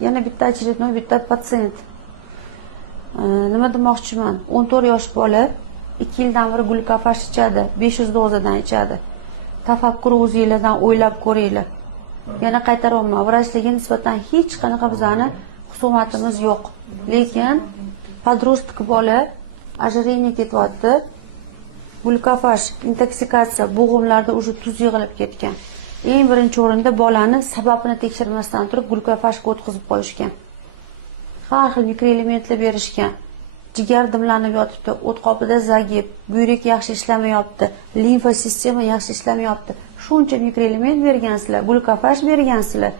Yana bitta очередной, bitta patsient. Nima demoqchiman? 14 yosh bola 2 yildan beri glukofash ichadi, 500 dozadan ichadi. Tafakkur o'zingizdan o'ylab ko'ringlar. Yana qaytaryapman. Vrachlarga nisbatan hech qanaqa bizani husumatimiz yo'q. Lekin poдросток bola ожирение ketyapti. Glukofash, intoksikatsiya, bo'g'imlarda уже tuz yig'ilib ketgan. Eng birinchi o'rinda bolani sababini tekshirmasdan turib glukofashga o'tkazib qo'yishgan. Har xil mikroelementlar berishgan. Jigar dimlanib yotibdi, o't qopida zagib, buyrak yaxshi ishlamayapti, limfa sistema yaxshi ishlamayapti. Shuncha mikroelement bergansizlar, glukofash bergansizlar.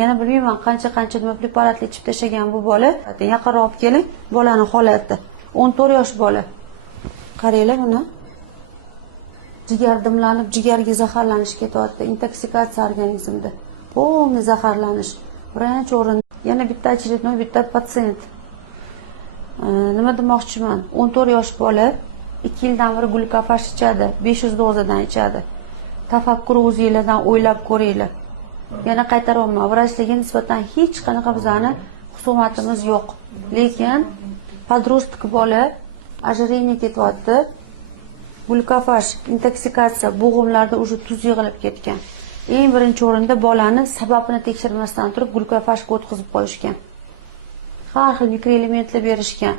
Yana bilmayman qancha nima preparatlar ichib tashagan bu bola. Yaqinroq olib keling, bolani holati. 14 yosh bola. Qaranglar buni. Jigar dimlanib, jigarga zaharlanish ketyapti, intoksikatsiya organizmda. Полный zaharlanish. Birinchi o'rin. Yana bitta очередной, bitta patsient. Nima demoqchiman? 14 yosh bola 2 yildan beri glukofash ichadi, 500 dozadan ichadi. Tafakkur o'zingizdan o'ylab ko'ringlar. Yana qaytaryapman. Vrachlarga nisbatan hech qanaqa bizani husumatimiz yo'q. Lekin poдросток bola ожирение ketyapti. Glukofash, intoksikatsiya, bo'g'imlarda уже tuz yig'ilib ketgan. Eng birinchi o'rinda bolani sababini tekshirmasdan turib glukofashga o'tkazib qo'yishgan. Har xil mikroelementlar berishgan.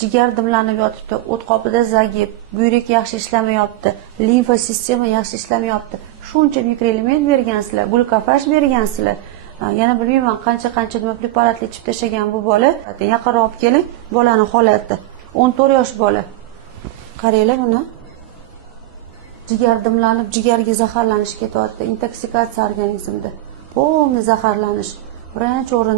Jigar dimlanib yotibdi, o't qopida zagib, buyrak yaxshi ishlamayapti, limfa sistema yaxshi ishlamayapti. Shuncha mikroelement bergansizlar, glukofash bergansizlar. Yana bilmayman qancha nima preparatlar ichib tashagan bu bola. Yaqinroq olib keling, bolani holati. 14 yosh bola. Qaranglar buni. Jigar dimlanib, jigarga zaharlanish ketyapti, intoksikatsiya organizmda. Полный zaharlanish. Birinchi o'rin